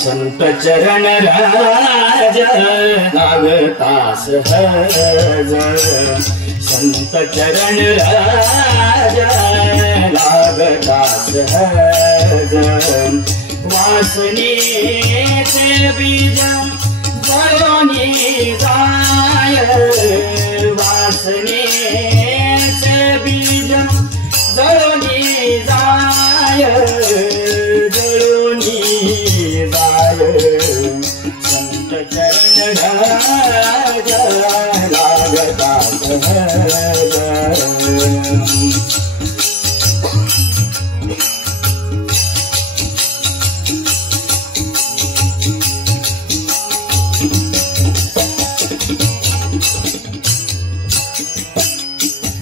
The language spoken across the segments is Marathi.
संत चरण राजा लागता सहज, संत चरण राजा लागता सहज, वासनेचे बीज जळोनी जाय, वासनेचे बीज जळोनी जाय, जळोनी जाय, संत चरण राजा लागता सहज।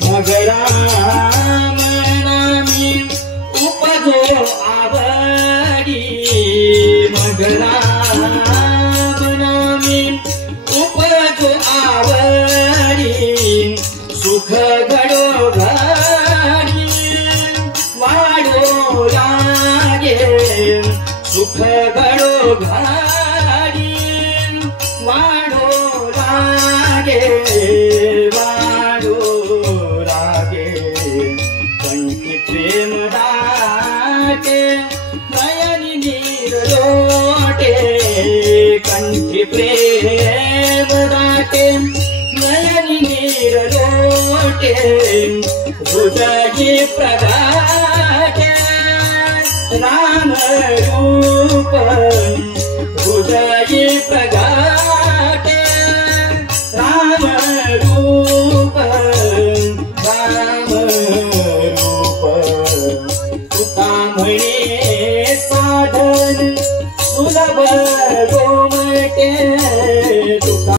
मग राम नामी उपजो आवडी, मग राम नामी उपजो आवडी, सुख घडो घडी वाढो लागे, सुख घडो घडी वाढो लागे, प्रेम दाटे नयनी नीर लोटे, कंठी प्रेम दाटे नयनी नीर लोटे, हृदयी प्रगाटे राम रूप, हृदयी प्रगाटे राम रूप, राम म्हणे साधन सुलभ गोमटे,